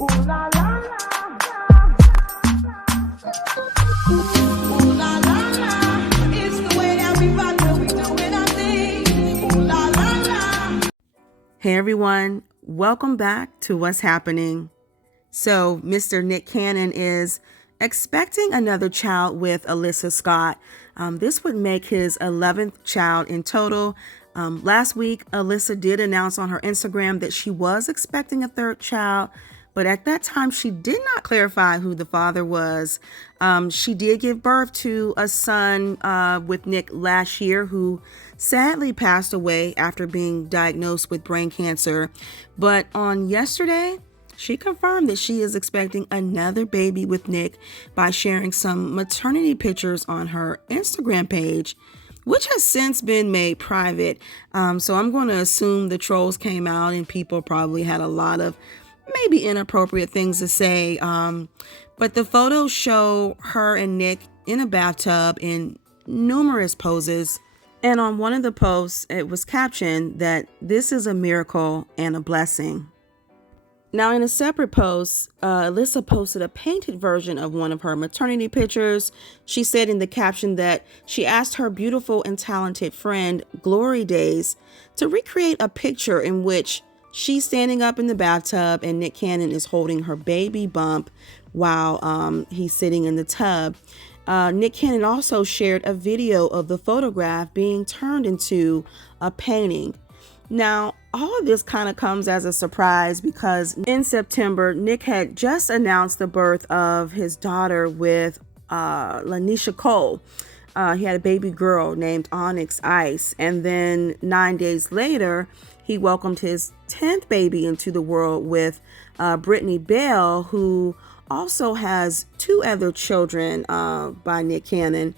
Ooh la la ooh la la it's the way that we rock when we doing our thing. Ooh la la. Hey everyone, welcome back to What's Happening. So Mr. Nick Cannon is expecting another child with Alyssascott. This would make his 11th child in total. Last week, Alyssa did announce on her Instagram that she was expecting a third child, but at that time, she did not clarify who the father was. She did give birth to a son with Nick last year who sadly passed away after being diagnosed with brain cancer. But on yesterday, she confirmed that she is expecting another baby with Nick by sharing some maternity pictures on her Instagram page, which has since been made private. So I'm going to assume the trolls came out and people probably had a lot of maybe inappropriate things to say. But the photos show her and Nick in a bathtub in numerous poses. And on one of the posts, it was captioned that this is a miracle and a blessing. Now, in a separate post, Alyssa posted a painted version of one of her maternity pictures. She said in the caption that she asked her beautiful and talented friend, Glory Days, to recreate a picture in which she's standing up in the bathtub and Nick Cannon is holding her baby bump while he's sitting in the tub. Nick Cannon also shared a video of the photograph being turned into a painting. Now, all of this kind of comes as a surprise because in September, Nick had just announced the birth of his daughter with Lanisha Cole. He had a baby girl named Onyx Ice. And then 9 days later, he welcomed his 10th baby into the world with Brittany Bell, who also has 2 other children by Nick Cannon.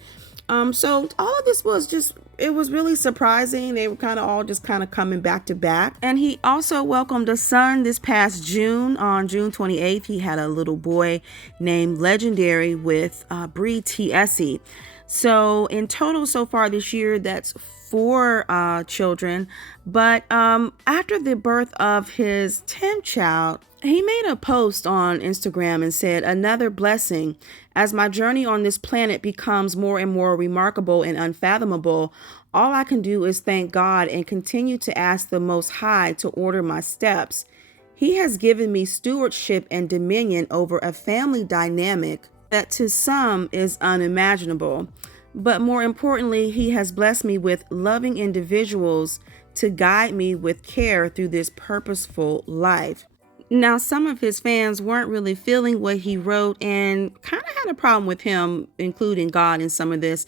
So all of this was it was really surprising. They were kind of all just kind of coming back to back. And he also welcomed a son this past June. On June 28th, he had a little boy named Legendary with Bree T. Essie. So in total so far this year, that's 4 children. But after the birth of his 10th child, he made a post on Instagram and said, "Another blessing. As my journey on this planet becomes more and more remarkable and unfathomable, all I can do is thank God and continue to ask the Most High to order my steps. He has given me stewardship and dominion over a family dynamic that to some is unimaginable. But more importantly, He has blessed me with loving individuals to guide me with care through this purposeful life." Now, some of his fans weren't really feeling what he wrote and kind of had a problem with him including God in some of this.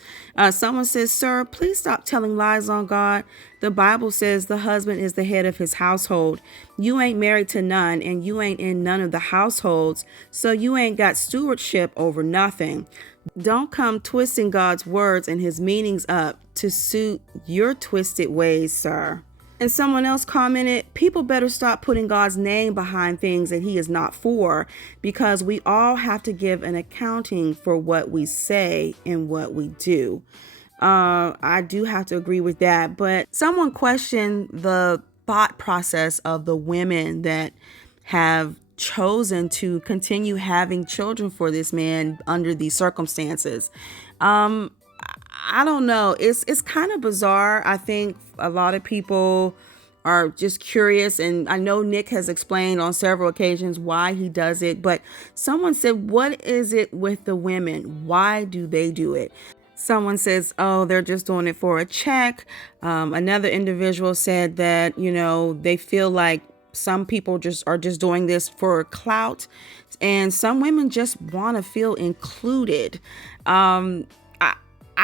Someone says, "Sir, please stop telling lies on God. The Bible says the husband is the head of his household. You ain't married to none and you ain't in none of the households, so you ain't got stewardship over nothing. Don't come twisting God's words and his meanings up to suit your twisted ways, sir." And someone else commented, "People better stop putting God's name behind things that he is not for, because we all have to give an accounting for what we say and what we do." I do have to agree with that. But someone questioned the thought process of the women that have chosen to continue having children for this man under these circumstances. I don't know. It's kind of bizarre. I think a lot of people are just curious, and I know Nick has explained on several occasions why he does it, but someone said, "What is it with the women? Why do they do it?" Someone says, "Oh, they're just doing it for a check." Another individual said that, they feel like some people are just doing this for clout, and some women just want to feel included.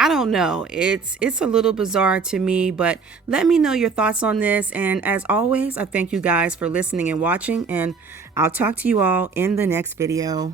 I don't know. It's a little bizarre to me, but let me know your thoughts on this. And as always, I thank you guys for listening and watching, and I'll talk to you all in the next video.